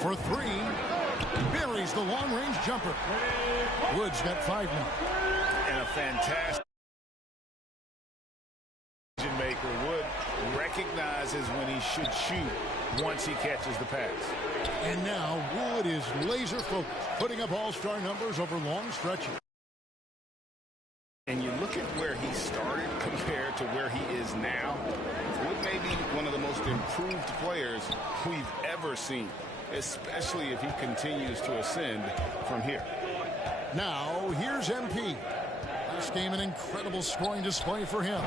For three. Buries the long-range jumper. Wood's got 5 now. And a fantastic maker. Wood recognizes when he should shoot once he catches the pass. And now Wood is laser focused, putting up all-star numbers over long stretches. And you look at where he started compared to where he is now. Wood may be one of the most improved players we've ever seen, especially if he continues to ascend from here. Now, here's MP. This game, an incredible scoring display for him.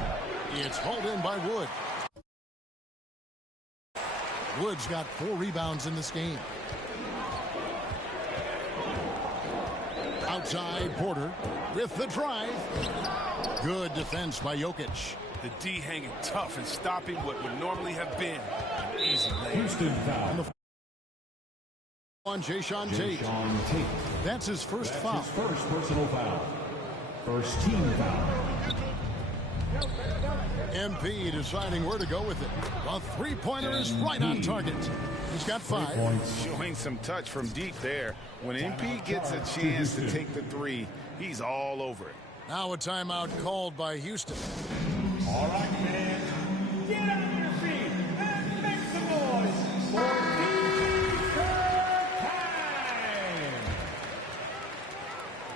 It's hauled in by Wood. Wood's got 4 rebounds in this game. Outside, Porter with the drive. Good defense by Jokic. The D hanging tough and stopping what would normally have been an easy lay. Houston foul. On Jason Tate. That's his first foul. His first personal foul. First team foul. MP deciding where to go with it. The three-pointer is right on target. He's got 5. Showing some touch from deep there. When MP gets a chance to take the 3, he's all over it. Now a timeout called by Houston. All right, man. Get on your feet and make some noise for time.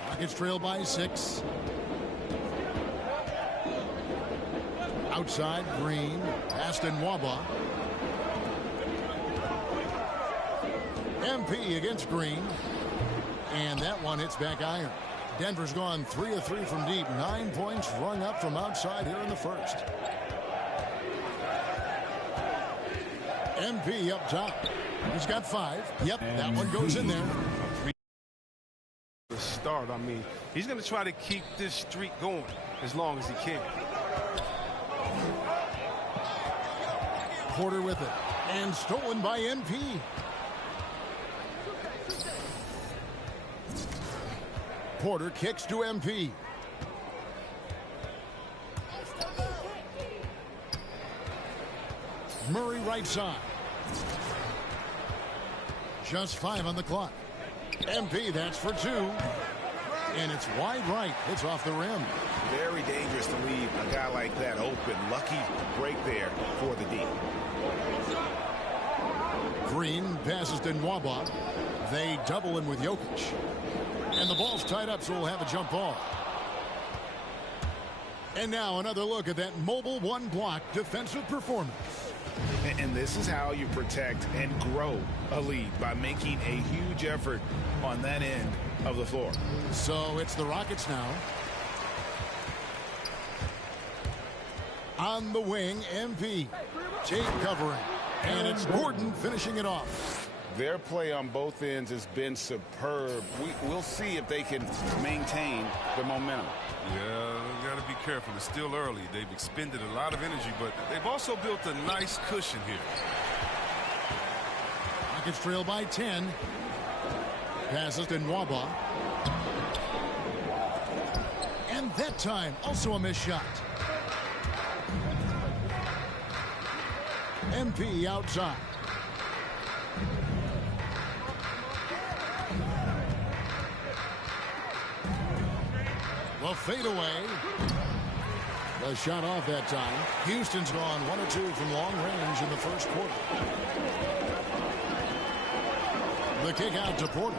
Rockets trail by 6. Outside, Green. Aston Waba. MP against Green. And that one hits back iron. Denver's gone 3 of 3 from deep. 9 points rung up from outside here in the first. MP up top. He's got 5. Yep, that one goes in there. The start, I mean, he's going to try to keep this streak going as long as he can. Porter with it. And stolen by MP. Porter kicks to MP. Murray right side. Just 5 on the clock. MP, that's for 2. And it's wide right. It's off the rim. Very dangerous to leave a guy like that open. Lucky break there for the D. Green passes to Nwaba. They double him with Jokic. And the ball's tied up, so we'll have a jump ball. And now another look at that mobile one-block defensive performance. And this is how you protect and grow a lead, by making a huge effort on that end of the floor. So it's the Rockets now. On the wing, MP. Tate covering. And it's Gordon finishing it off. Their play on both ends has been superb. We'll see if they can maintain the momentum. Yeah, got to be careful. It's still early. They've expended a lot of energy, but they've also built a nice cushion here. Rockets trail by 10. Passes to Nwaba. And that time, also a missed shot. MP outside. The fadeaway. The shot off that time. Houston's gone 1 of 2 from long range in the first quarter. The kick out to Porter.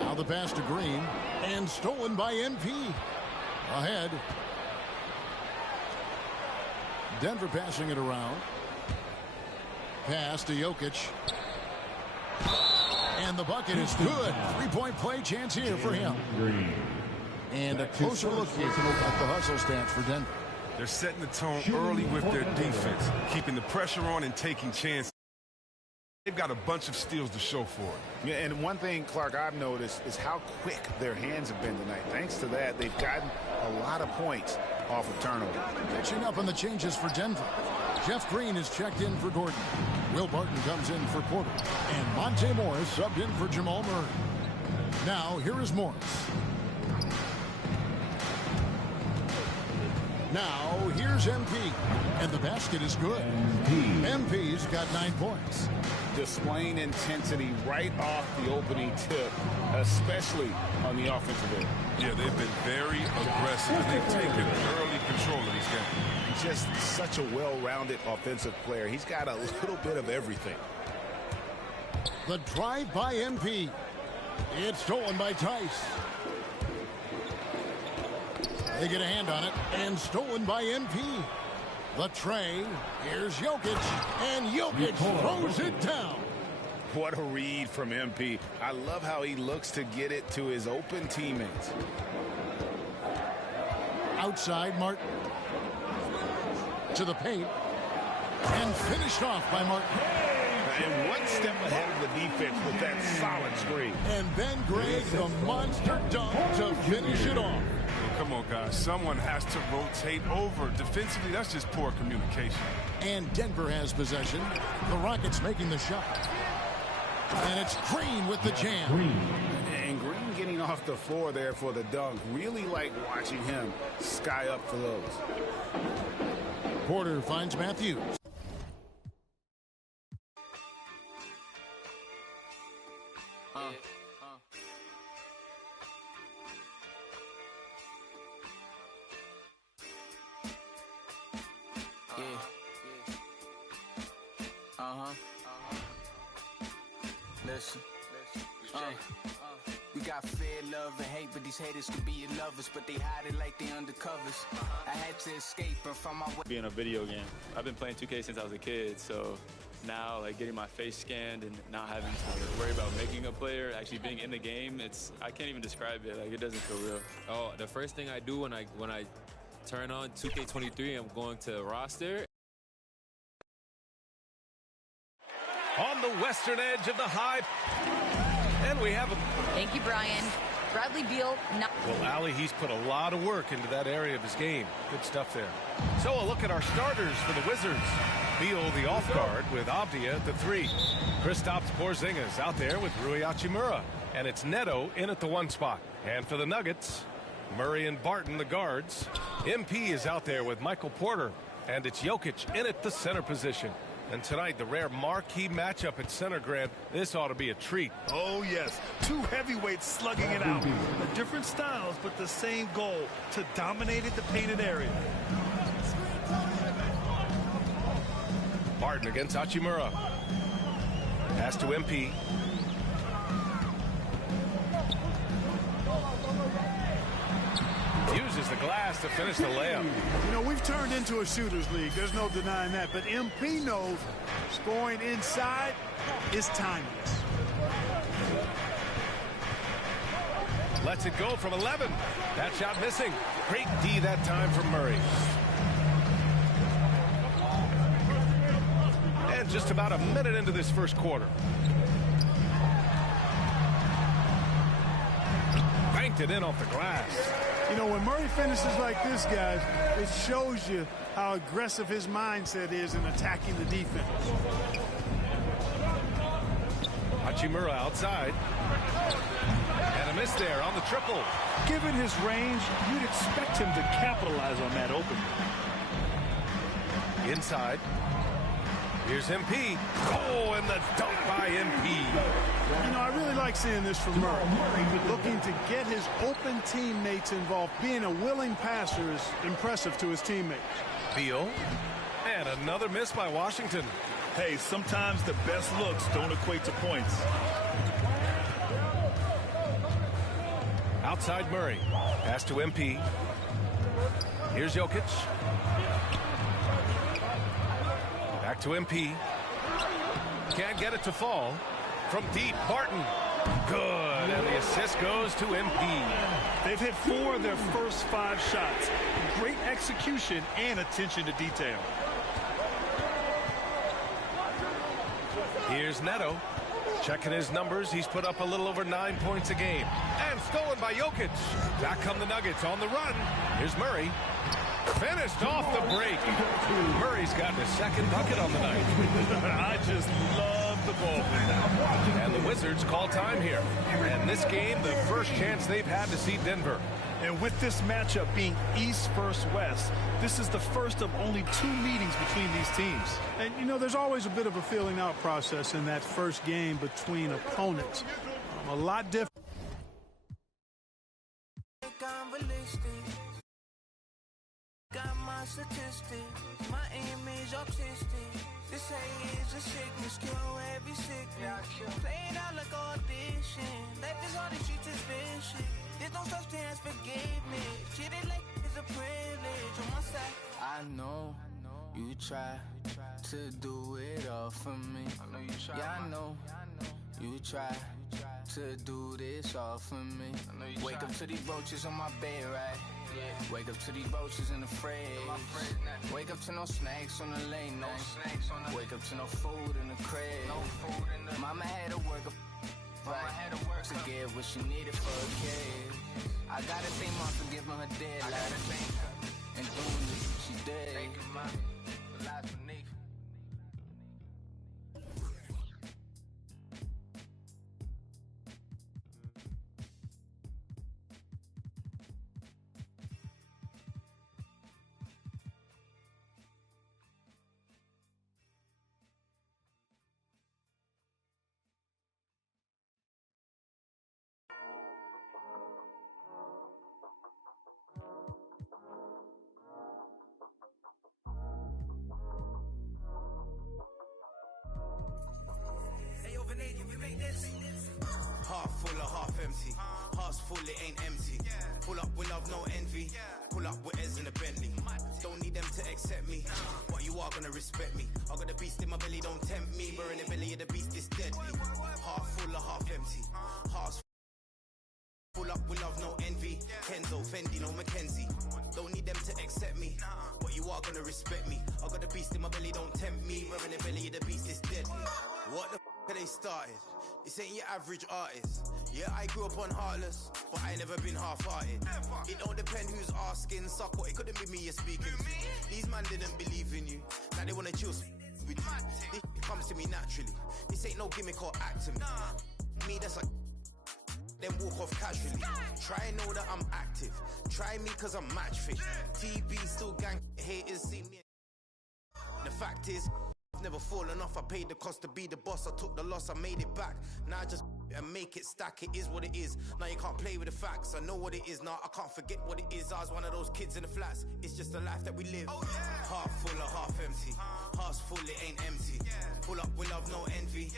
Now the pass to Green. And stolen by NP. Ahead. Denver passing it around. Pass to Jokic. And the bucket is good. 3-point play chance here for him. And a closer look here at the hustle stance for Denver. They're setting the tone early with their defense, keeping the pressure on and taking chances. They've got a bunch of steals to show for it. Yeah, and one thing, Clark, I've noticed is how quick their hands have been tonight. Thanks to that, they've gotten a lot of points off of turnover. Catching up on the changes for Denver. Jeff Green is checked in for Gordon. Will Barton comes in for Porter. And Monte Morris subbed in for Jamal Murray. Now, here is Morris. Now, here's MP. And the basket is good. MP's got 9 points. Displaying intensity right off the opening tip, especially on the offensive end. Yeah, they've been very aggressive, and they've taken early control of these games. Just such a well-rounded offensive player. He's got a little bit of everything. The drive by MP. It's stolen by Tice. They get a hand on it, and stolen by MP. The tray. Here's Jokic, and Jokic throws it down. What a read from MP. I love how he looks to get it to his open teammates. Outside, Martin. To the paint. And finished off by Martin. And one step ahead of the defense with that solid screen. And then Greg, the monster dunk to finish it off. Come on, guys. Someone has to rotate over. Defensively, that's just poor communication. And Denver has possession. The Rockets making the shot. And it's Green with the jam. And Green getting off the floor there for the dunk. Really like watching him sky up for those. Porter finds Matthews. Listen. We got fear, love, and hate, but these haters could be your lovers, but they hide it like they undercovers. I had to escape and from my way. Being a video game. I've been playing 2K since I was a kid, so now like getting my face scanned and not having to worry about making a player, actually being in the game, I can't even describe it. Like, it doesn't feel real. Oh, the first thing I do when I turn on 2K23, I'm going to roster. On the western edge of the high. And we have a... Thank you, Brian. Bradley Beal. Well, Allie, he's put a lot of work into that area of his game. Good stuff there. So a look at our starters for the Wizards. Beal, the off guard, with Avdia at the 3. Kristaps Porzingis out there with Rui Hachimura. And it's Neto in at the 1 spot. And for the Nuggets, Murray and Barton, the guards. MP is out there with Michael Porter. And it's Jokic in at the center position. And tonight, the rare marquee matchup at center, Grant. This ought to be a treat. Oh, yes. 2 heavyweights slugging it out. Different styles, but the same goal, to dominate at the painted area. Barton against Hachimura. Pass to MP. Uses the glass to finish the layup. You know, we've turned into a shooter's league. There's no denying that. But MP knows scoring inside is timeless. Lets it go from 11. That shot missing. Great D that time from Murray. And just about a minute into this first quarter. Banked it in off the glass. You know, when Murray finishes like this, guys, it shows you how aggressive his mindset is in attacking the defense. Hachimura outside. And a miss there on the triple. Given his range, you'd expect him to capitalize on that opening. Inside. Here's MP. Oh, and the dunk by MP. You know, I really like seeing this from Murray. Looking to get his open teammates involved. Being a willing passer is impressive to his teammates. Beal. And another miss by Washington. Hey, sometimes the best looks don't equate to points. Outside Murray. Pass to MP. Here's Jokic. Back to MP. Can't get it to fall. From deep, Barton. Good, and the assist goes to MP. They've hit 4 of their first 5 shots. Great execution and attention to detail. Here's Neto. Checking his numbers, he's put up a little over 9 points a game. And stolen by Jokic. Back come the Nuggets on the run. Here's Murray. Finished off the break. Murray's gotten his second bucket on the night. I just love the ball. And the Wizards call time here. And this game, the first chance they've had to see Denver. And with this matchup being East versus West, this is the first of only 2 meetings between these teams. And, you know, there's always a bit of a feeling out process in that first game between opponents. A lot different. Got my statistics, my image autistic. This hate is a sickness, kill every sickness. Play it out like audition. Life is hard, the streets is vicious. There's no such thing as forgiveness. Treat it like it's a privilege on my side. I know you try to do it all for me. Yeah, I know you try to do this all for me. Wake up to these roaches on my bed, right? Wake up to these roaches in the fridge. Wake up to no snacks on the late night. Wake up to no food in the crib. Mama had to work to get what she needed for a kid. I gotta thank Mom for giving her dead. And doing this, she did. Thank you, Mom. The lies beneath. Half full or half empty. Heart's full, it ain't empty. Pull up with love, no envy. Pull up with Ez in the Bentley. Don't need them to accept me, but you are gonna respect me. I got the beast in my belly, don't tempt me. Burn the belly of the beast is deadly. Half full or half empty. Heart's full up with love, no envy. Kenzo, Fendi, no Mackenzie. Don't need them to accept me, but you are gonna respect me. I got the beast in my belly, don't tempt me. Burn the belly of the beast is deadly. What the f*** they started? This ain't your average artist. Yeah, I grew up on Heartless, but I never been half-hearted. It don't depend who's asking, suck what, it couldn't be me you're speaking to. These man didn't believe in you, now they wanna chill with you. This comes to me naturally. This ain't no gimmick or act to me. Me, that's like then walk off casually. Try know that I'm active. Try me cause I'm match fit. TB still gang haters see me. The fact is, I've never fallen off. I paid the cost to be the boss. I took the loss, I made it back. Now I just and make it stack. It is what it is. Now you can't play with the facts. I know what it is now. I can't forget what it is. I was one of those kids in the flats. It's just the life that we live. Half full or half empty. Heart's full, it ain't empty. Pull up with love, no envy.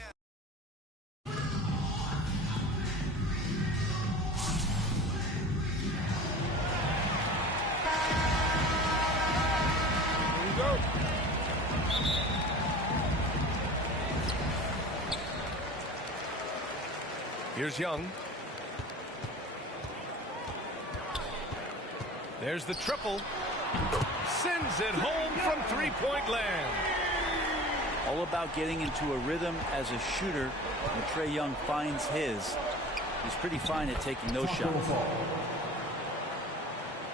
Go. Here's Young. There's the triple. Sends it home from three-point land. All about getting into a rhythm as a shooter. When Trae Young finds his, he's pretty fine at taking those shots.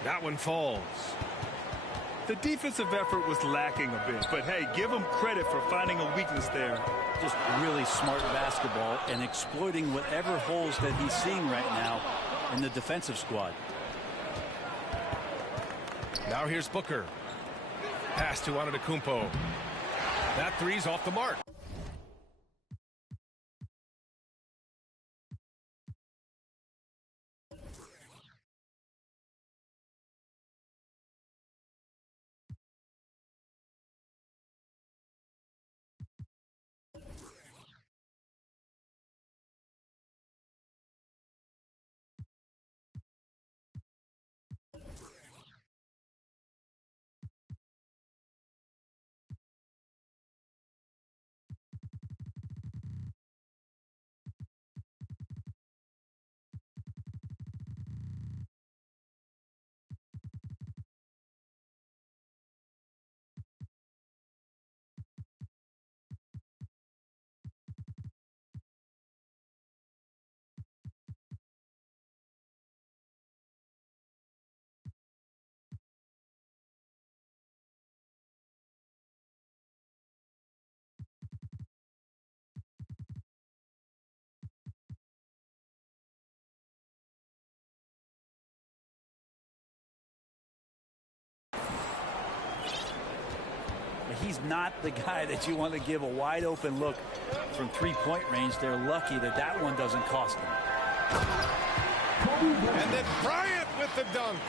That one falls. The defensive effort was lacking a bit, but hey, give him credit for finding a weakness there. Just really smart basketball and exploiting whatever holes that he's seeing right now in the defensive squad. Now here's Booker. Pass to Antetokounmpo. That three's off the mark. not the guy that you want to give a wide open look from three-point range. They're lucky that that one doesn't cost them. And then Bryant with the dunk.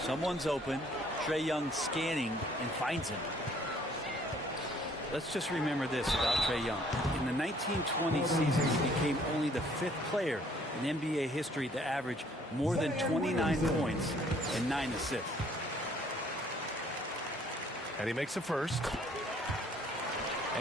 Someone's open. Trae Young scanning and finds him. Let's just remember this about Trae Young. In the 1920 season, he became only the 5th player in NBA history to average more than 29 points and 9 assists. And he makes a first.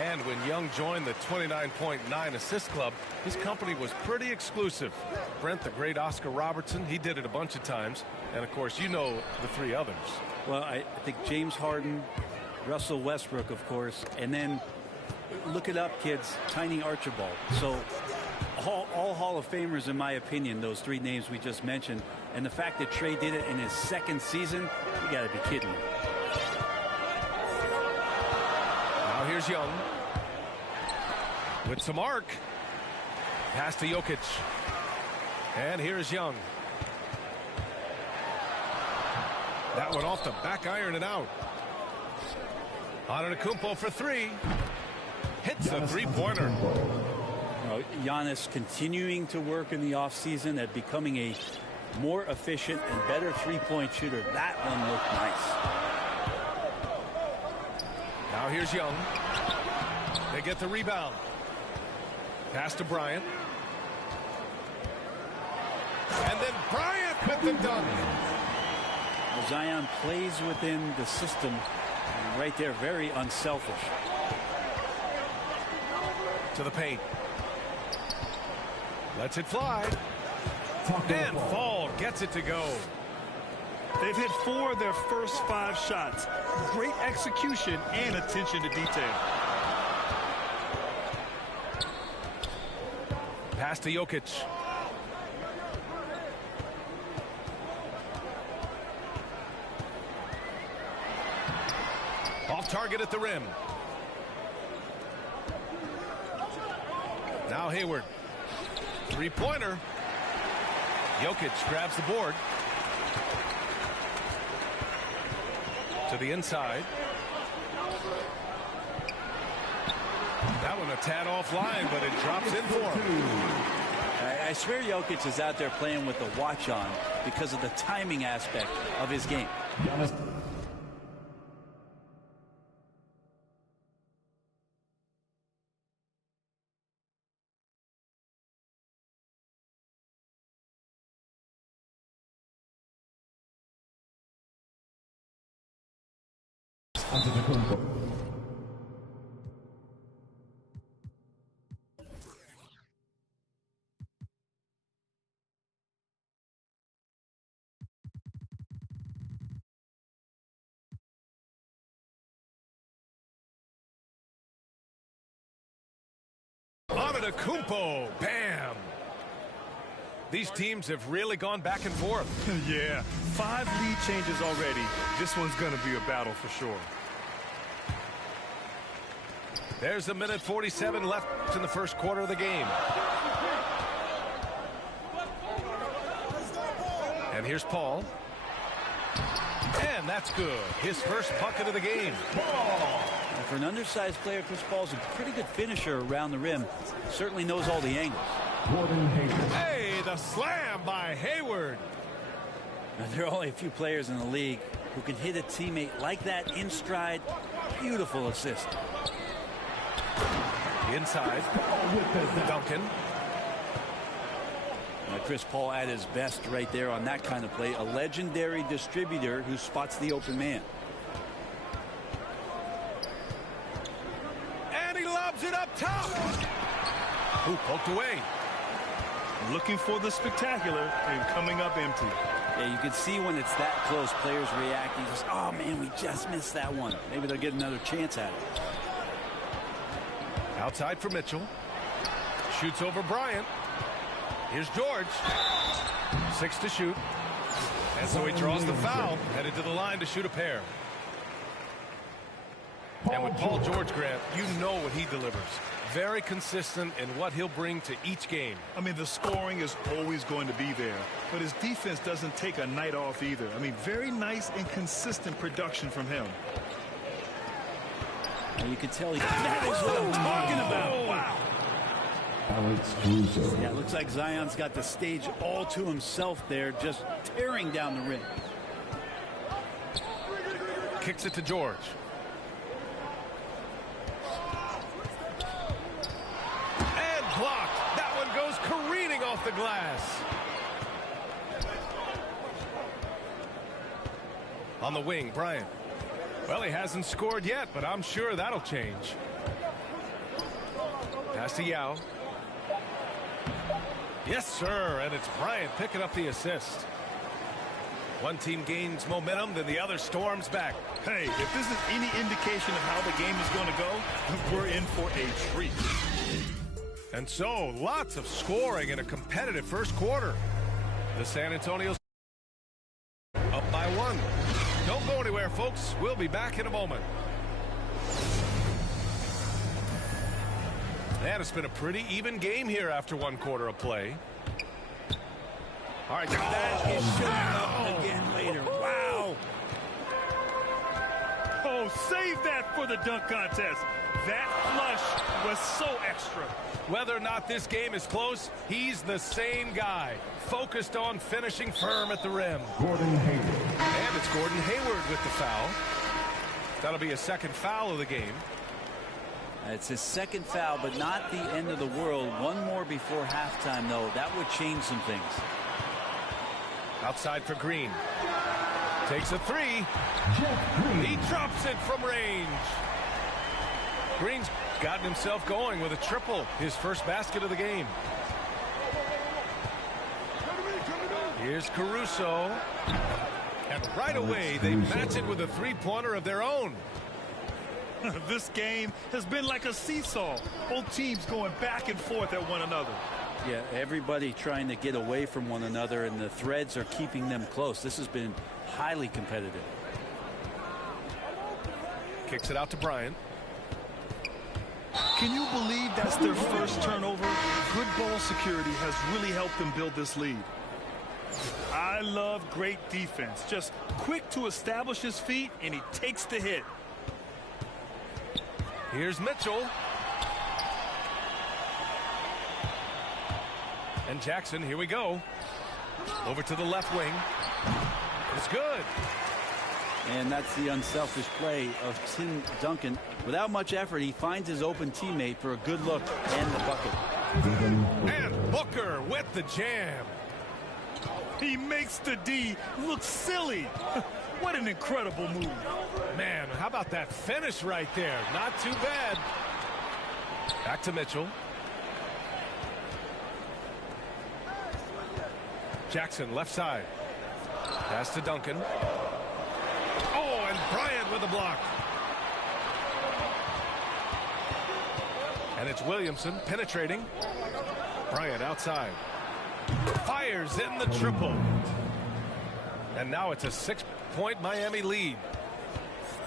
And when Young joined the 29.9 assist club, his company was pretty exclusive. Brent, the great Oscar Robertson, he did it a bunch of times. And, of course, you know the 3 others. Well, I think James Harden, Russell Westbrook, of course, and then look it up, kids, Tiny Archibald. So all Hall of Famers, in my opinion, those 3 names we just mentioned. And the fact that Trae did it in his 2nd season, you got to be kidding me. Now here's Young with some arc. Pass to Jokic. And here's Young. That one off the back iron and out. Antetokounmpo for 3. Hits a three-pointer. Giannis continuing to work in the offseason at becoming a more efficient and better three-point shooter. That one looked nice. Now here's Young. They get the rebound. Pass to Bryant. And then Bryant with the dunk. Zion plays within the system. Right there, very unselfish. To the paint. Lets it fly. And Fall gets it to go. They've hit 4 of their first 5 shots. Great execution and attention to detail. Pass to Jokic. Off target at the rim. Now Hayward. Three-pointer. Jokic grabs the board. To the inside. That one a tad offline, but it drops in for him. I swear Jokic is out there playing with the watch on because of the timing aspect of his game. Antetokounmpo, bam! These teams have really gone back and forth. Yeah, 5 lead changes already. This one's going to be a battle for sure. There's a minute 47 left in the first quarter of the game. And here's Paul. And that's good. His first bucket of the game. And for an undersized player, Chris Paul's a pretty good finisher around the rim. Certainly knows all the angles. Hey, the slam by Hayward. Now, there are only a few players in the league who can hit a teammate like that in stride. Beautiful assist. Inside. Duncan. Chris Paul at his best right there on that kind of play. A legendary distributor who spots the open man. And he lobs it up top. Who poked away. Looking for the spectacular and coming up empty. Yeah, you can see when it's that close, players reacting. Just, oh, man, we just missed that one. Maybe they'll get another chance at it. Outside for Mitchell. Shoots over Bryant. Here's George. 6 to shoot. And so he draws the foul. Headed to the line to shoot a pair. And with Paul George, Grant, you know what he delivers. Very consistent in what he'll bring to each game. I mean, the scoring is always going to be there, but his defense doesn't take a night off either. I mean, very nice and consistent production from him. And you can tell that is what I'm talking about. Wow. Yeah, it looks like Zion's got the stage all to himself there, just tearing down the rim. Kicks it to George. And blocked. That one goes careening off the glass. On the wing, Bryant. Well, he hasn't scored yet, but I'm sure that'll change. Pass to Yao. Yes, sir, and it's Bryant picking up the assist. One team gains momentum, then the other storms back. Hey, if this is any indication of how the game is going to go, we're in for a treat. And so, lots of scoring in a competitive first quarter. The San Antonio up by 1. Don't go anywhere, folks. We'll be back in a moment. And it's been a pretty even game here after 1 quarter of play. All right, that is showing up again later. Wow. Oh, save that for the dunk contest. That flush was so extra. Whether or not this game is close, he's the same guy, focused on finishing firm at the rim. Gordon Hayward. And it's Gordon Hayward with the foul. That'll be a second foul of the game. It's his second foul, but not the end of the world. One more before halftime, though. That would change some things. Outside for Green. Takes a 3. He drops it from range. Green's gotten himself going with a triple. His first basket of the game. Here's Caruso. And right away, they match it with a three-pointer of their own. This game has been like a seesaw. Both teams going back and forth at one another. Yeah, everybody trying to get away from one another, and the threads are keeping them close. This has been highly competitive. Kicks it out to Bryant. Can you believe that's their first turnover? Good ball security has really helped them build this lead. I love great defense. Just quick to establish his feet, and he takes the hit. Here's Mitchell. And Jackson, here we go. Over to the left wing. It's good. And that's the unselfish play of Tim Duncan. Without much effort, he finds his open teammate for a good look and the bucket. And Booker with the jam. He makes the D look silly. What an incredible move. Man, how about that finish right there? Not too bad. Back to Mitchell. Jackson, left side. Pass to Duncan. Oh, and Bryant with a block. And it's Williamson penetrating. Bryant outside. Fires in the triple. And now it's a 6-point Miami lead.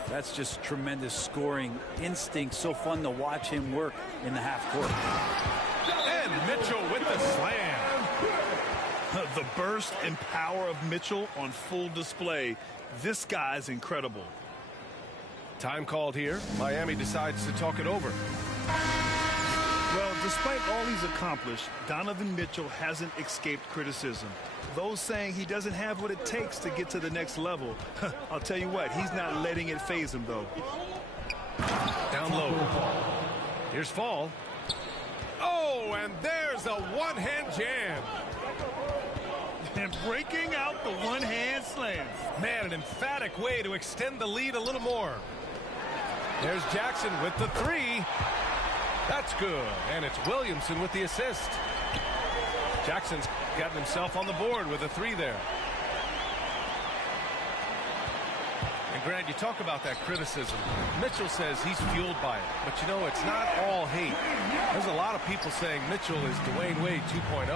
That's just tremendous scoring instinct. So fun to watch him work in the half court. And Mitchell with the slam. The burst and power of Mitchell on full display. This guy's incredible. Time called here. Miami decides to talk it over. Well, despite all he's accomplished, Donovan Mitchell hasn't escaped criticism. Those saying he doesn't have what it takes to get to the next level. I'll tell you what, he's not letting it faze him, though. Down low. Here's Fall. Oh, and there's a one-hand jam. And breaking out the one-hand slam. Man, an emphatic way to extend the lead a little more. There's Jackson with the 3. That's good. And it's Williamson with the assist. Jackson's gotten himself on the board with a 3 there. And Grant, you talk about that criticism. Mitchell says he's fueled by it. But, you know, it's not all hate. There's a lot of people saying Mitchell is Dwayne Wade 2.0.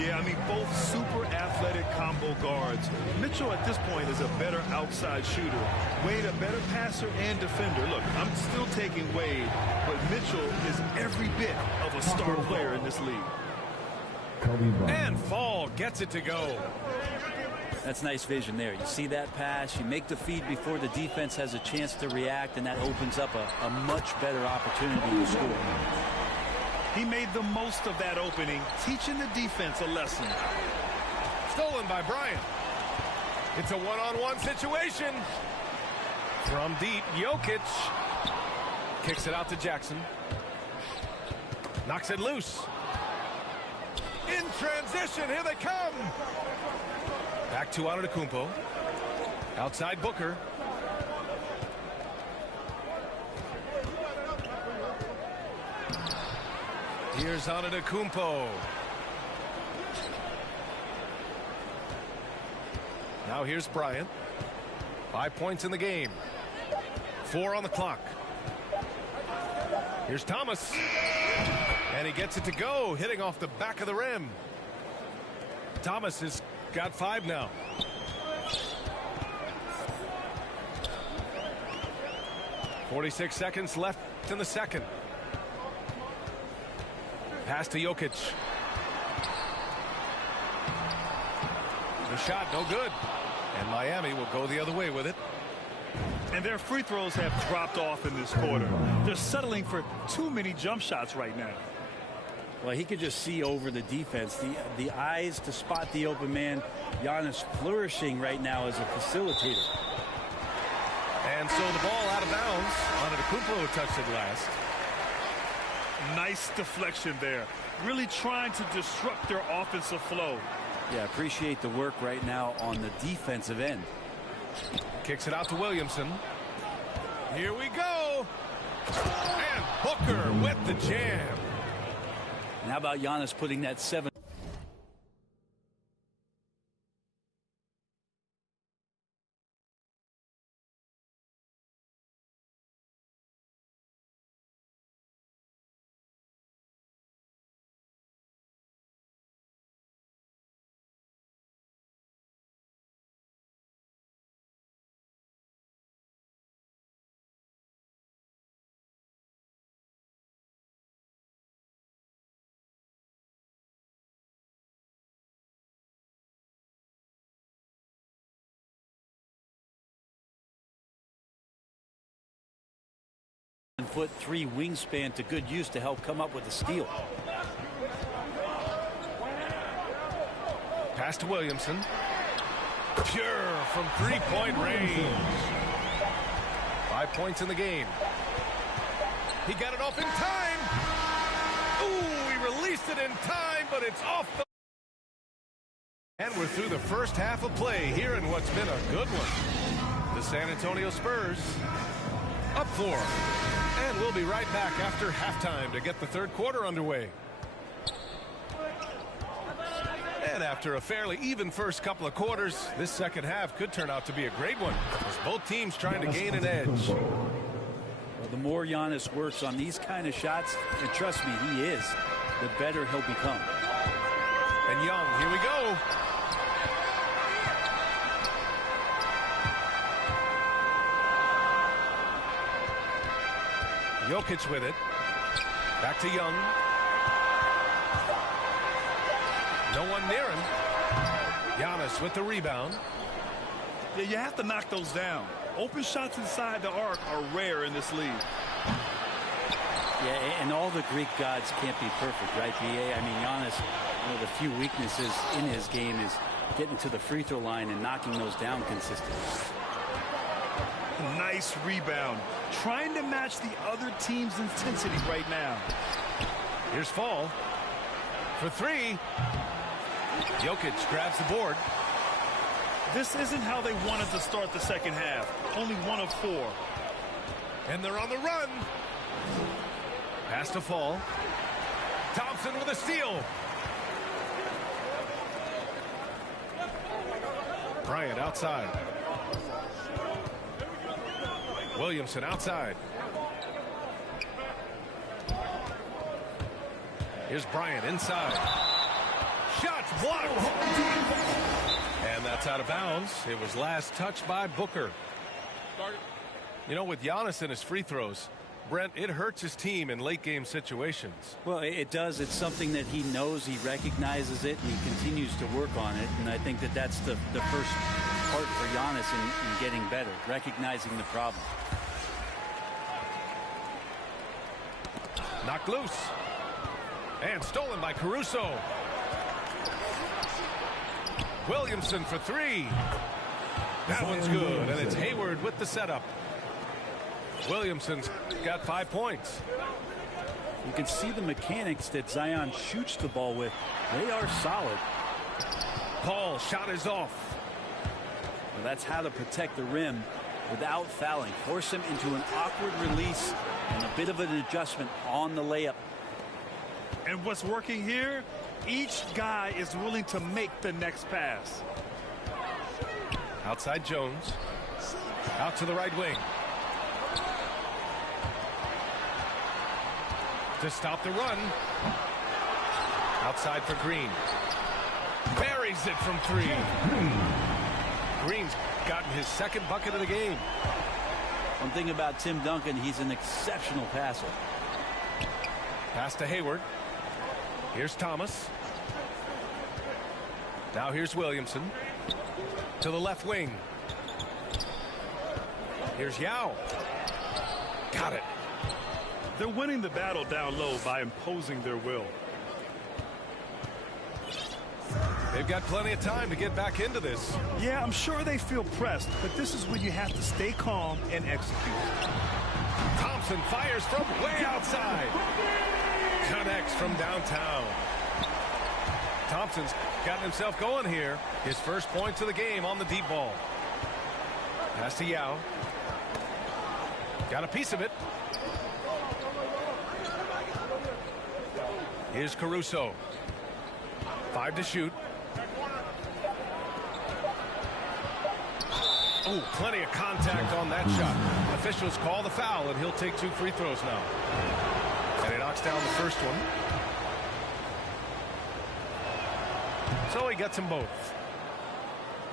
Yeah, I mean, both super athletic combo guards. Mitchell at this point is a better outside shooter. Wade a better passer and defender. Look, I'm still taking Wade, but Mitchell is every bit of a star player in this league. And Fall gets it to go. That's nice vision there. You see that pass, you make the feed before the defense has a chance to react, and that opens up a much better opportunity to score. He made the most of that opening, teaching the defense a lesson. Stolen by Bryant. It's a one-on-one situation. From deep, Jokic kicks it out to Jackson. Knocks it loose. In transition, here they come. Back to Antetokounmpo. Outside Booker. Here's Antetokounmpo. Now here's Bryant. 5 points in the game. 4 on the clock. Here's Thomas. And he gets it to go, hitting off the back of the rim. Thomas has got 5 now. .46 seconds left in the second. Pass to Jokic. The shot no good. And Miami will go the other way with it. And their free throws have dropped off in this quarter. They're settling for too many jump shots right now. Well, he could just see over the defense. The eyes to spot the open man. Giannis flourishing right now as a facilitator. And so the ball out of bounds. Antetokounmpo touched it last. Nice deflection there. Really trying to disrupt their offensive flow. Yeah, appreciate the work right now on the defensive end. Kicks it out to Williamson. Here we go. And Booker with the jam. And how about Giannis putting that 7? Foot 3 wingspan to good use to help come up with a steal. Pass to Williamson. Pure from 3-point range. 5 points in the game. He got it off in time. Ooh, he released it in time, but it's off the... And we're through the first half of play here in what's been a good one. The San Antonio Spurs up 4. And we'll be right back after halftime to get the third quarter underway. And after a fairly even first couple of quarters, this second half could turn out to be a great one, as both teams trying to gain an edge. Well, the more Giannis works on these kind of shots, and trust me, he is, the better he'll become. And Young, here we go. Jokic with it. Back to Young. No one near him. Giannis with the rebound. Yeah, you have to knock those down. Open shots inside the arc are rare in this league. Yeah, and all the Greek gods can't be perfect, right, B.A.? I mean, Giannis, one of the few weaknesses in his game is getting to the free throw line and knocking those down consistently. Nice rebound. Trying to match the other team's intensity right now. Here's Fall for 3. Jokic grabs the board. This isn't how they wanted to start the second half. Only 1 of 4. And they're on the run. Pass to Fall. Thompson with a steal. Bryant outside. Williamson outside. Here's Bryant inside. Shots blocked. And that's out of bounds. It was last touched by Booker. You know, with Giannis and his free throws, Brent, it hurts his team in late game situations. Well, it does. It's something that he knows, he recognizes it, and he continues to work on it. And I think that that's the first part for Giannis in getting better, recognizing the problem. Knocked loose. And stolen by Caruso. Williamson for three. That one's good, and it's Hayward with the setup. Williamson's got 5 points. You can see the mechanics that Zion shoots the ball with. They are solid. Paul shot is off. Well, that's how to protect the rim without fouling. Force him into an awkward release and a bit of an adjustment on the layup. And what's working here? Each guy is willing to make the next pass. Outside Jones. Out to the right wing. To stop the run. Outside for Green. Buries it from three. Green's gotten his second bucket of the game. One thing about Tim Duncan, he's an exceptional passer. Pass to Hayward. Here's Thomas. Now here's Williamson. To the left wing. Here's Yao. Got it. They're winning the battle down low by imposing their will. They've got plenty of time to get back into this. Yeah, I'm sure they feel pressed, but this is when you have to stay calm and execute. Thompson fires from way outside. Connects from downtown. Thompson's gotten himself going here. His first points of the game on the deep ball. Pass to Yao. Got a piece of it. Here's Caruso. 5 to shoot. Oh, plenty of contact on that shot. Officials call the foul, and he'll take 2 free throws now. And he knocks down the first one. So he gets them both.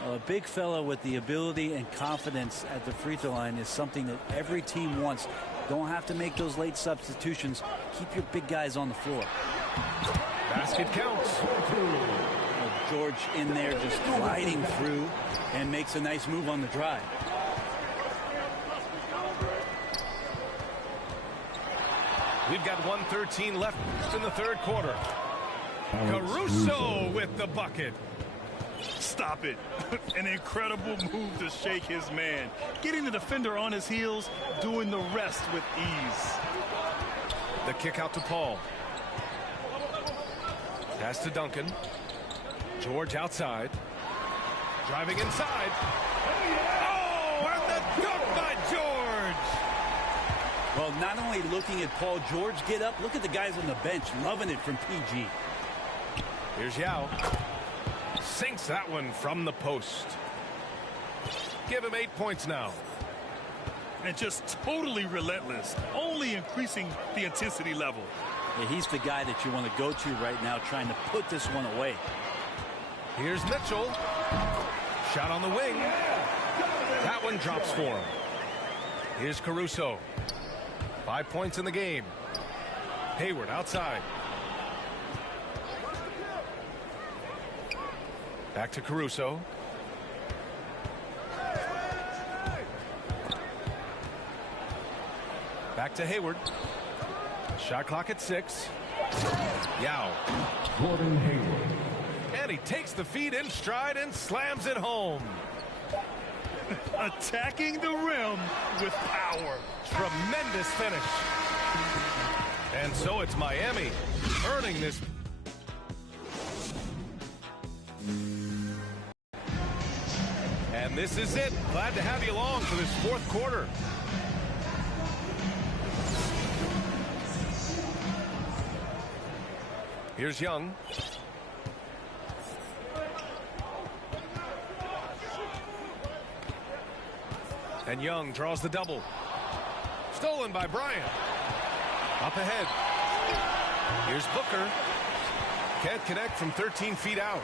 A big fella with the ability and confidence at the free throw line is something that every team wants. Don't have to make those late substitutions. Keep your big guys on the floor. Basket counts. George in there just gliding through and makes a nice move on the drive. We've got 1:13 left in the third quarter. Caruso with the bucket. Stop it. An incredible move to shake his man. Getting the defender on his heels, doing the rest with ease. The kick out to Paul. Pass to Duncan. George outside. Driving inside. Oh, and the dunk by George. Well, not only looking at Paul George get up, look at the guys on the bench loving it from PG. Here's Yao. Sinks that one from the post. Give him 8 points now. And just totally relentless, only increasing the intensity level. Yeah, he's the guy that you want to go to right now, trying to put this one away. Here's Mitchell. Shot on the wing. That one drops for him. Here's Caruso. 5 points in the game. Hayward outside. Back to Caruso. Back to Hayward. Shot clock at 6. Yao. Gordon Hayward. And he takes the feed in stride and slams it home. Attacking the rim with power. Tremendous finish. And so it's Miami earning this. And this is it. Glad to have you along for this fourth quarter. Here's Young. And Young draws the double. Stolen by Bryant. Up ahead. Here's Booker. Can't connect from 13 feet out.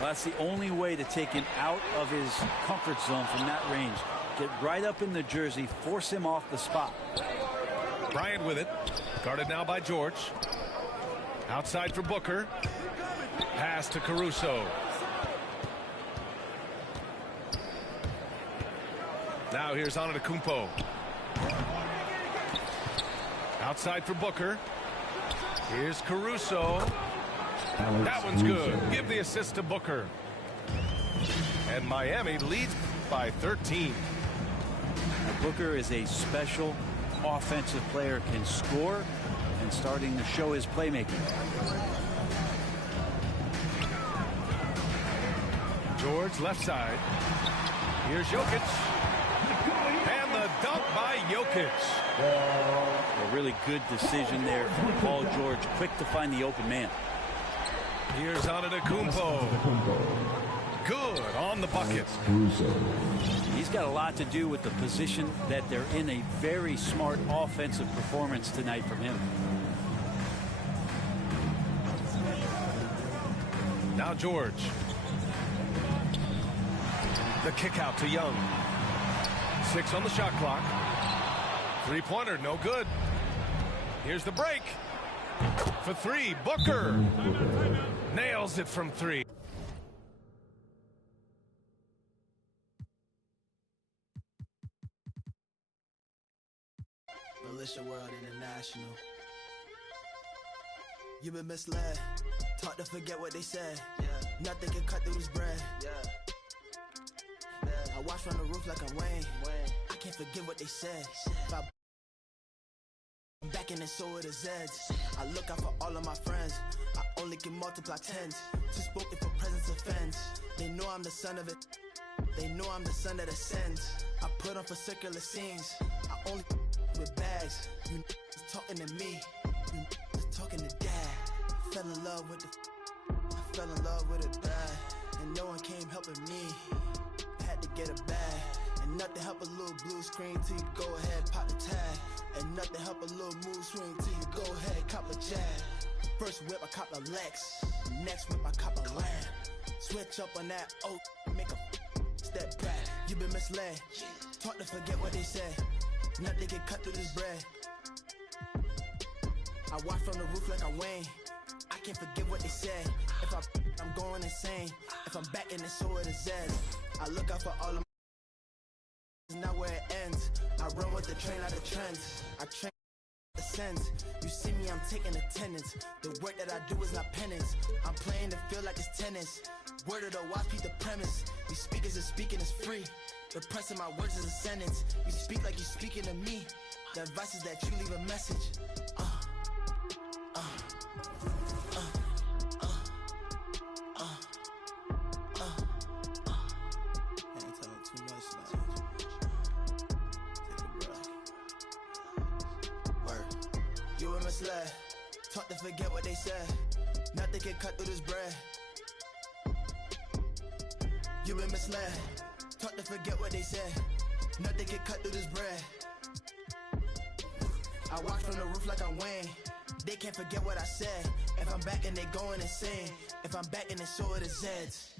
Well, that's the only way to take him out of his comfort zone from that range. Get right up in the jersey, force him off the spot. Bryant with it. Guarded now by George. Outside for Booker. Pass to Caruso. Now here's Antetokounmpo. Outside for Booker. Here's Caruso. That one's good. Give the assist to Booker. And Miami leads by 13. Booker is a special offensive player, can score, and starting to show his playmaking. George left side. Here's Jokic. And the dunk by Jokic. A really good decision there from Paul George. Quick to find the open man. Here's Antetokounmpo. Good on the bucket. He's got a lot to do with the position that they're in. A very smart offensive performance tonight from him. Now George. The kick out to Young. 6 on the shot clock. Three-pointer, no good. Here's the break. For 3, Booker. Nails it from 3. Militia World International. You've been misled. Taught to forget what they said. Nothing can cut through this bread. I watch from the roof like I'm Wayne. I can't forget what they said. I'm back in it, so it is Zeds. I look out for all of my friends. I only can multiply tens. Too spoken for presence offends. They know I'm the son of it. They know I'm the son that ascends. I put on for circular scenes. I only with bags. You talking to me. You talking to dad. Fell in love with I fell in love with it bad. And no one came helping me. Had to get it bad. And nothing help a little blue screen till you go ahead pop the tag. And nothing help a little move swing till you go ahead cop a jab. First whip I cop a Lex. Next whip I cop a Lamb. Switch up on that make a step back. You been misled. Taught to forget what they said. Nothing can cut through this bread. I watch from the roof like I'm Wayne. I can't forget what they said. If I'm going insane. If I'm back in it, so it is Zed. I look out for all of my not where it ends. I run with the train out of trends. I train the sense. You see me, I'm taking attendance. The work that I do is not penance. I'm playing to feel like it's tennis. Word of the watch, beat the premise. These speakers are speaking is free. Repressing my words is a sentence. You speak like you're speaking to me. The advice is that you leave a message. Taught to forget what they said. Nothing can cut through this bread. You been misled. Taught to forget what they said. Nothing can cut through this bread. I watch from the roof like I'm Wayne. They can't forget what I said. If I'm back and they going insane. If I'm back and they show it is Zeds.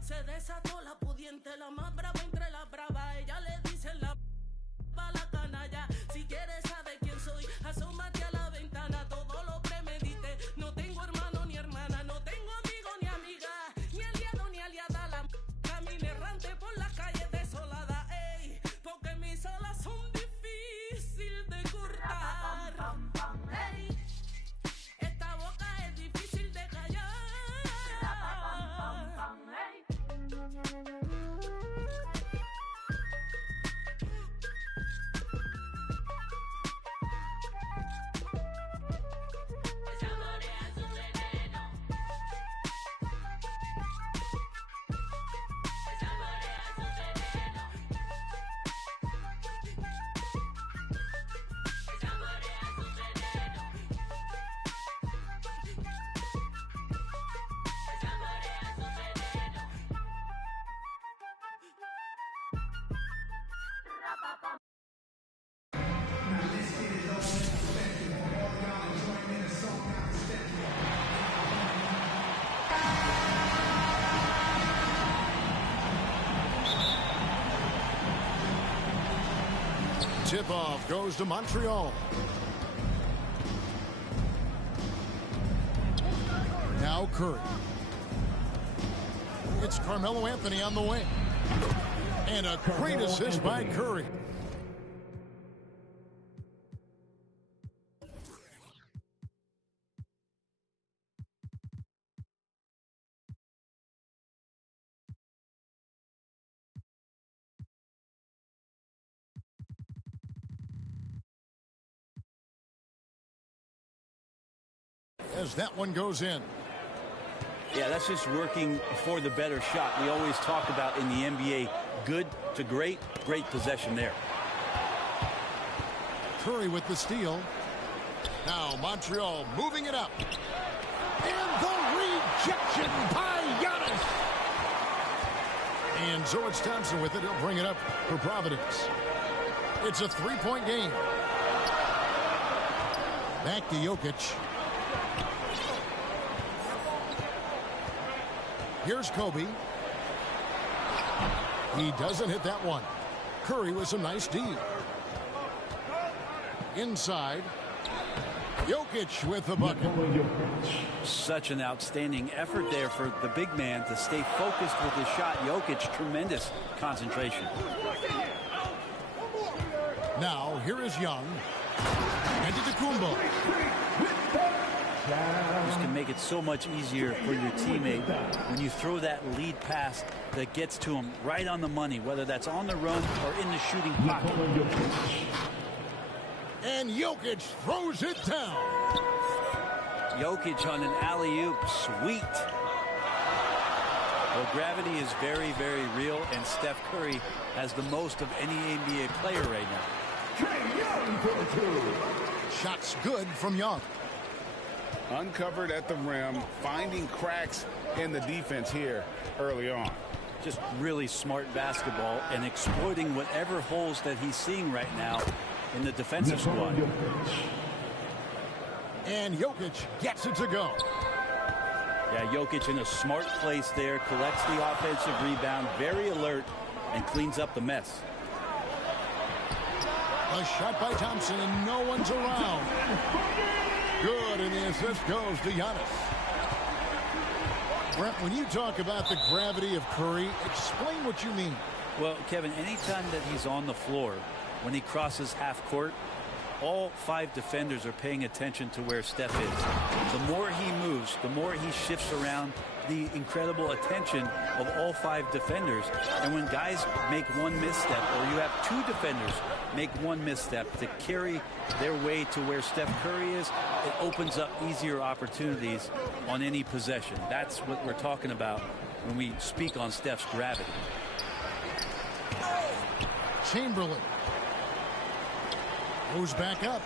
Se desató la pudiente, la más brava entre las bravas. Ella le dice la canalla. Si quieres saber quién soy, asómate a la ventana. Todo lo premedité. No tengo hermano ni hermana, no tengo amigo ni amiga, ni aliado ni aliada. La camina errante por las calles desoladas. Ey, porque mis alas son difíciles de cortar. Ey, esta boca es difícil de callar. Tip-off goes to Montreal. Now Curry. It's Carmelo Anthony on the wing. And a great assist by Curry. As that one goes in. Yeah, that's just working for the better shot. We always talk about in the NBA, good to great, great possession there. Curry with the steal. Now Montreal moving it up. And the rejection by Giannis. And George Thompson with it. He'll bring it up for Providence. It's a three-point game. Back to Jokic. Here's Kobe. He doesn't hit that one. Curry with some nice D. Inside. Jokic with the bucket. Such an outstanding effort there for the big man to stay focused with his shot. Jokic, tremendous concentration. Now, here is Young. And to Kumbo. This can make it so much easier for your teammate when you throw that lead pass that gets to him right on the money, whether that's on the run or in the shooting pocket. And Jokic throws it down. Jokic on an alley-oop, sweet. Well, gravity is very, very real, and Steph Curry has the most of any NBA player right now. Shots good from Young. Uncovered at the rim, finding cracks in the defense here early on. Just really smart basketball and exploiting whatever holes that he's seeing right now in the defensive squad. And Jokic gets it to go. Yeah, Jokic in a smart place there, collects the offensive rebound, very alert, and cleans up the mess. A shot by Thompson, and no one's around. Good, and the assist goes to Giannis. Brent, when you talk about the gravity of Curry, explain what you mean. Well, Kevin, anytime that he's on the floor, when he crosses half court, all five defenders are paying attention to where Steph is. The more he moves, the more he shifts around, the incredible attention of all five defenders. And when guys make one misstep, or you have two defenders make one misstep to carry their way to where Steph Curry is, it opens up easier opportunities on any possession. That's what we're talking about when we speak on Steph's gravity. Chamberlain goes back up,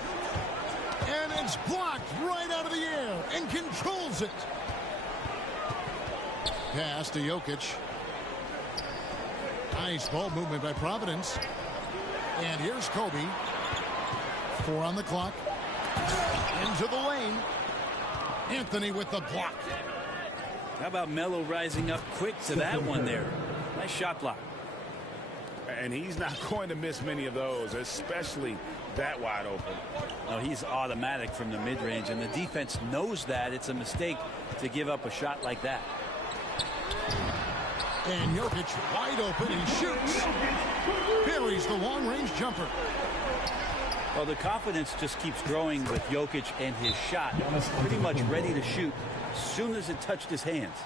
and it's blocked right out of the air and controls it. Pass to Jokic. Nice ball movement by Providence. And here's Kobe. 4 on the clock. Into the lane. Anthony with the block. How about Melo rising up quick to that one there? Nice shot block. And he's not going to miss many of those, especially that wide open. No, he's automatic from the mid-range, and the defense knows that. It's a mistake to give up a shot like that. And Jokic wide open and shoots. Buries the long-range jumper. Well, the confidence just keeps growing with Jokic and his shot. Pretty much ready to shoot as soon as it touched his hands.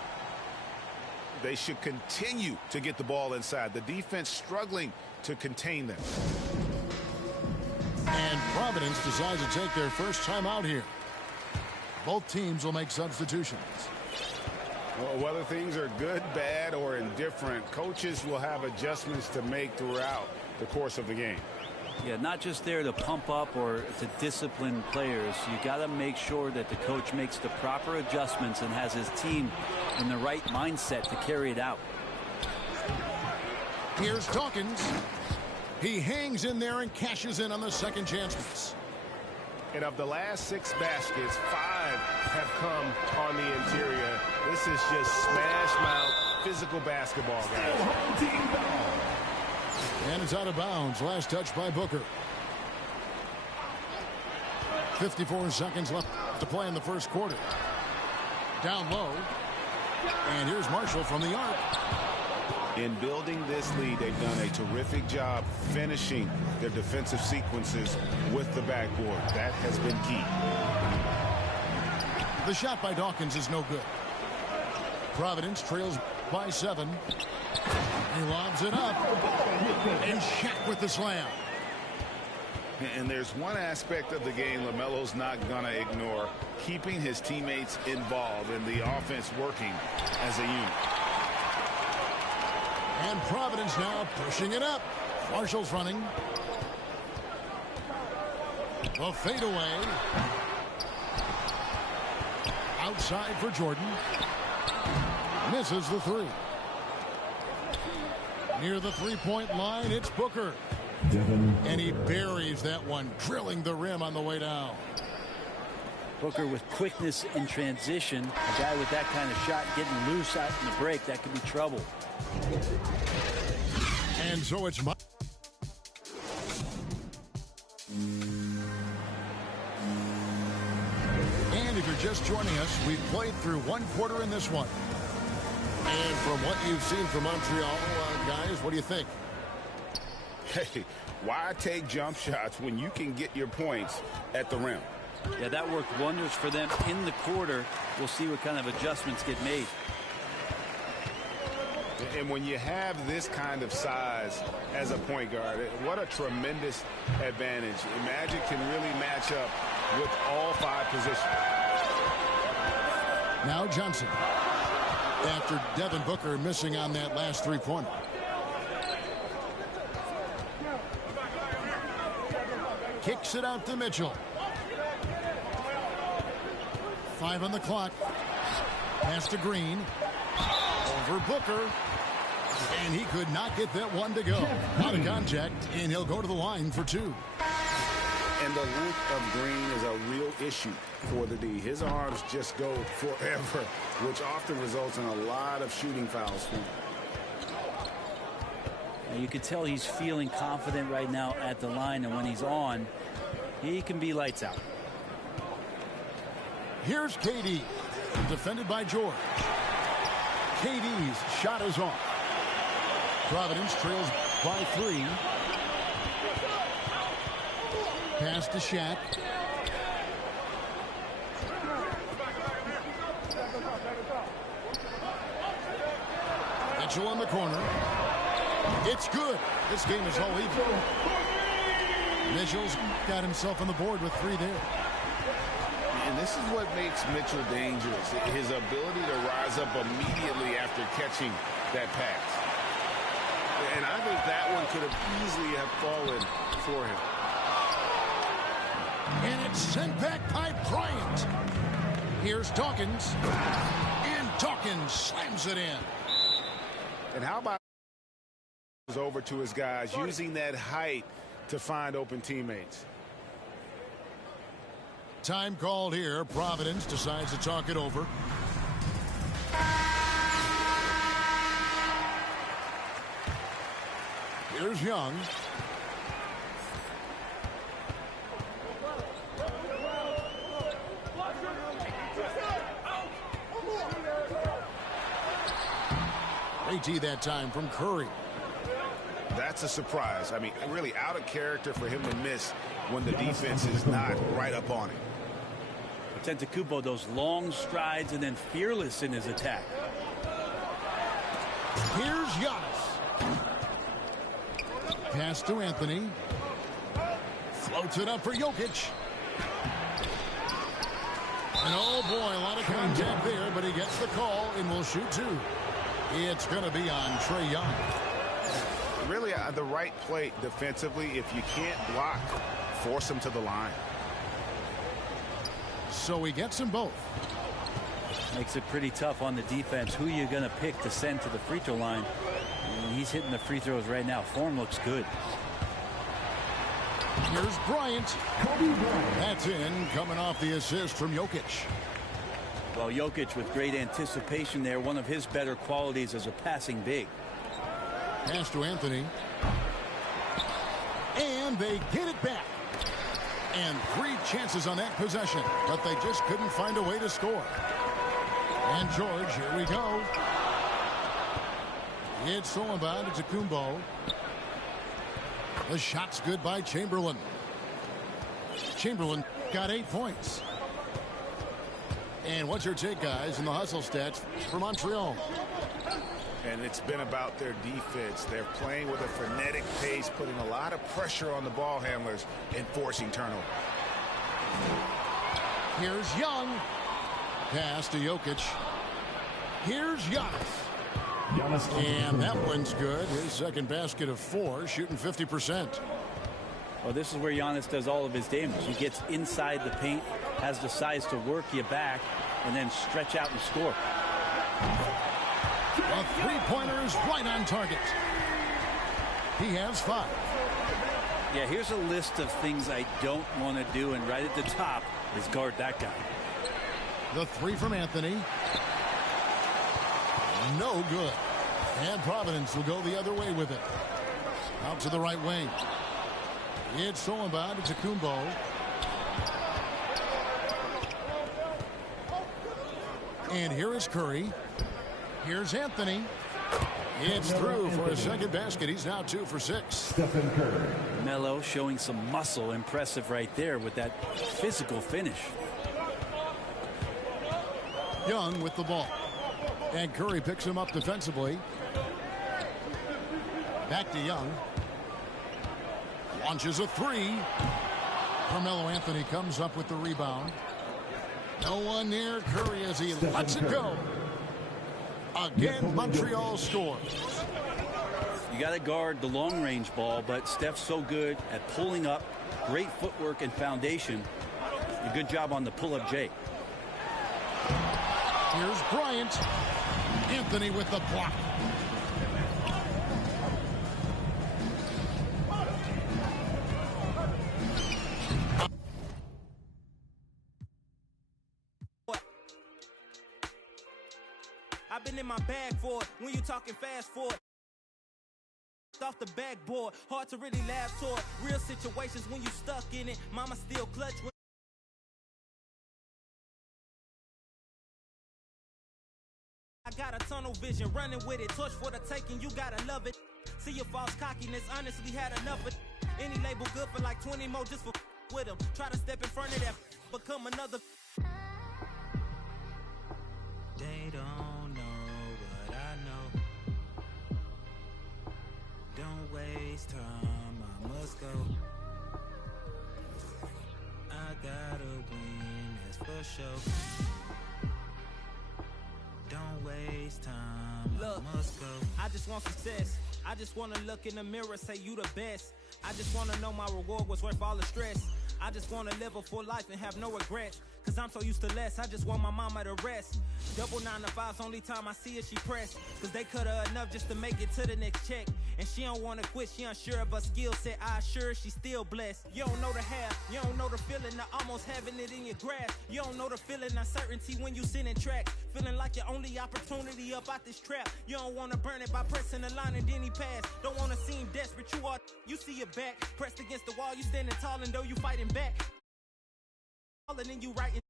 They should continue to get the ball inside. The defense struggling to contain them. And Providence decides to take their first time out here. Both teams will make substitutions. Well, whether things are good, bad, or indifferent, coaches will have adjustments to make throughout the course of the game. Yeah, not just there to pump up or to discipline players. You got to make sure that the coach makes the proper adjustments and has his team in the right mindset to carry it out. Here's Dawkins. He hangs in there and cashes in on the second chance miss. And of the last 6 baskets, 5 have come on the interior. This is just smash mouth physical basketball, guys. And it's out of bounds. Last touch by Booker. 54 seconds left to play in the first quarter. Down low. And here's Marshall from the arc. In building this lead, they've done a terrific job finishing their defensive sequences with the backboard. That has been key. The shot by Dawkins is no good. Providence trails by 7. He lobs it up. And Shaq with the slam. And there's one aspect of the game LaMelo's not going to ignore: keeping his teammates involved and the offense working as a unit. And Providence now pushing it up. Marshall's running. A fadeaway. Outside for Jordan. Misses the 3. Near the three-point line, it's Booker. And he buries that one, drilling the rim on the way down. Booker with quickness in transition. A guy with that kind of shot getting loose out in the break, that could be trouble. And so it's And if you're just joining us, we've played through one quarter in this one. And from what you've seen from Montreal, guys, what do you think? Hey, why take jump shots when you can get your points at the rim? Yeah, that worked wonders for them in the quarter. We'll see what kind of adjustments get made. And when you have this kind of size as a point guard, what a tremendous advantage. Magic can really match up with all 5 positions. Now Johnson. After Devin Booker missing on that last three-pointer. Kicks it out to Mitchell. 5 on the clock. Pass to Green. Over Booker. And he could not get that one to go. Out of contact, and he'll go to the line for 2. And the length of Green is a real issue for the D. His arms just go forever, which often results in a lot of shooting fouls for him. You can tell he's feeling confident right now at the line, and when he's on, he can be lights out. Here's KD, defended by George. KD's shot is off. Providence trails by 3. Pass to Shaq. Mitchell in the corner. It's good. This game is all even. Mitchell's got himself on the board with 3 there. And this is what makes Mitchell dangerous. His ability to rise up immediately after catching that pass. And I think that one could have easily have fallen for him. And it's sent back by Bryant. Here's Dawkins. And Dawkins slams it in. And how about over to his guys, using that height to find open teammates. Time called here. Providence decides to talk it over. Here's Young. Great tee that time from Curry. That's a surprise. I mean, really out of character for him to miss when the defense is not right up on him. Antetokounmpo, those long strides and then fearless in his attack. Here's Giannis. Pass to Anthony. Floats it up for Jokic. And oh boy, a lot of contact there, but he gets the call and will shoot two. It's going to be on Trae Young. Really the right play defensively. If you can't block, force him to the line. So he gets them both. Makes it pretty tough on the defense. Who you going to pick to send to the free throw line? And he's hitting the free throws right now. Form looks good. Here's Bryant. That's in, coming off the assist from Jokic. Well, Jokic with great anticipation there. One of his better qualities as a passing big. Pass to Anthony. And they get it back. And 3 chances on that possession, but they just couldn't find a way to score. And George, here we go. It's all about Antetokounmpo. The shot's good by Chamberlain. Chamberlain got 8 points. And what's your take, guys, in the hustle stats for Montreal? And it's been about their defense. They're playing with a frenetic pace, putting a lot of pressure on the ball handlers and forcing turnover. Here's Young. Pass to Jokic. Here's Giannis. And that one's good. His second basket of 4, shooting 50%. Well, this is where Giannis does all of his damage. He gets inside the paint, has the size to work you back, and then stretch out and score. A three-pointer is right on target. He has 5. Yeah, here's a list of things I don't want to do, and right at the top is guard that guy. The 3 from Anthony. No good. And Providence will go the other way with it. Out to the right wing. It's all about Antetokounmpo. And here is Curry. Here's Anthony. It's through for a second basket. He's now 2 for 6. Melo showing some muscle. Impressive right there with that physical finish. Young with the ball. And Curry picks him up defensively. Back to Young. Launches a 3. Carmelo Anthony comes up with the rebound. No one near Curry as he lets it go. Again, Montreal scores. You got to guard the long-range ball, but Steph's so good at pulling up. Great footwork and foundation. A good job on the pull-up J. Here's Bryant. Anthony with the block. I've been in my bag for it. When you talking fast forward, off the backboard, hard to really laugh toward. Real situations when you stuck in it. Mama still clutch. I got a tunnel vision, running with it. Torch for the taking, you gotta love it. See your false cockiness, honestly had enough of any label good for like 20 more just for with them. Try to step in front of that, become another. They don't know what I know. Don't waste time, I must go. I gotta win, that's for sure. Don't waste time, look, I must go. I just want success. I just want to look in the mirror, say you the best. I just want to know my reward was worth all the stress. I just want to live a full life and have no regrets. Cause I'm so used to less, I just want my mama to rest. Double 9 to 5's only time I see her, she pressed. Cause they cut her enough just to make it to the next check. And she don't wanna quit, she unsure of her skill set. I assure her she's still blessed. You don't know the half, you don't know the feeling of almost having it in your grasp. You don't know the feeling uncertainty when you sending tracks. Feeling like your only opportunity up out this trap. You don't wanna burn it by pressing the line and then he pass. Don't wanna seem desperate, you see your back. Pressed against the wall, you standing tall and though you fighting back. All and then you writing.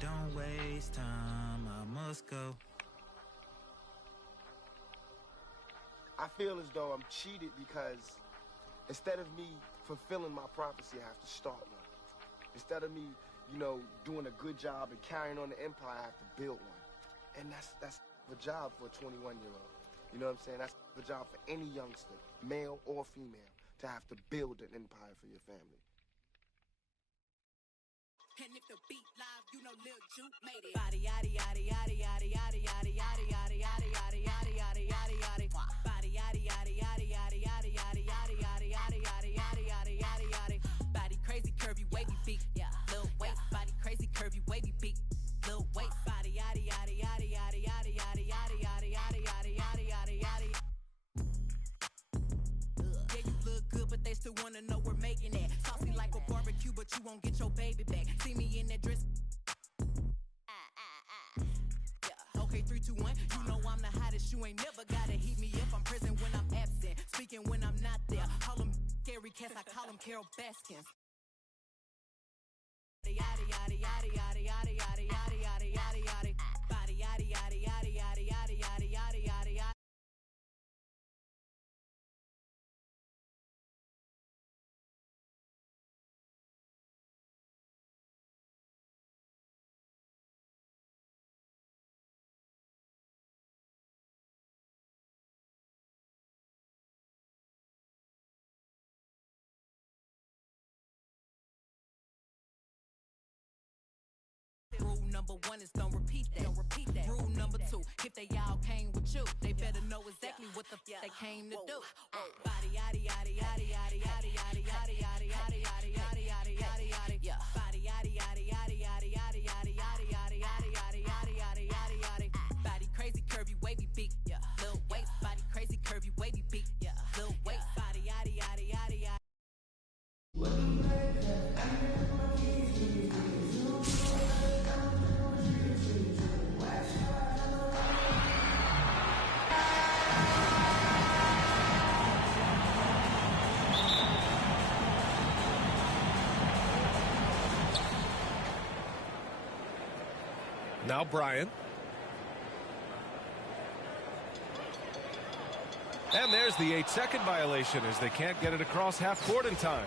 Don't waste time, I must go. I feel as though I'm cheated because instead of me fulfilling my prophecy, I have to start one. Instead of me, you know, doing a good job and carrying on the empire, I have to build one. And that's the job for a 21-year-old. You know what I'm saying? That's the job for any youngster, male or female, to have to build an empire for your family. And if the beat live, you know Lil Juke made it. Body yaddy yaddy yaddy yaddy yaddy yaddy yaddy yaddy yaddy yaddy yaddy yaddy yaddy yaddy. Body yaddy yaddy yaddy yaddy yaddy yaddy yaddy yaddy yaddy yaddy yaddy yaddy yaddy yaddy. Body crazy, curvy, wavy beat. Yeah, Lil weight. Body crazy, curvy, wavy beat. Lil weight. Body yaddy yaddy yaddy yaddy yaddy yaddy yaddy yaddy yaddy yaddy yaddy yaddy yaddy. Yeah, you look good, but they still wanna know we're making it. Saucy like a barbecue, but you won't get your baby back. See me in that dress. Yeah. Okay, 3, 2, 1. You know I'm the hottest. You ain't never gotta heat me up. I'm present when I'm absent, speaking when I'm not there. Call them scary cats, I call them Carol Baskins. Yaddy yaddy yaddy yaddy yaddy yaddy yaddy yaddy yaddy yaddy. Body yaddy yaddy yaddy yaddy yaddy yaddy yaddy yaddy yaddy. Rule number 1 is don't repeat that. Don't repeat that. Rule number 2, if they all came with you, they better know exactly what the f they came to do. Body yaddy yaddy yaddy yaddy yaddy yaddy yaddy yaddy yaddy yaddy yaddy yaddy yaddy yaddy. Body yaddy yaddy yaddy yaddy yaddy yaddy yaddy yaddy yaddy yaddy yaddy yaddy yaddy yaddy. Body crazy, curvy, wavy beat. Lil weight. Body crazy, curvy, wavy beat. Lil weight. Body yaddy yaddy yaddy yaddy. Now Bryant. And there's the 8-second violation as they can't get it across half court in time.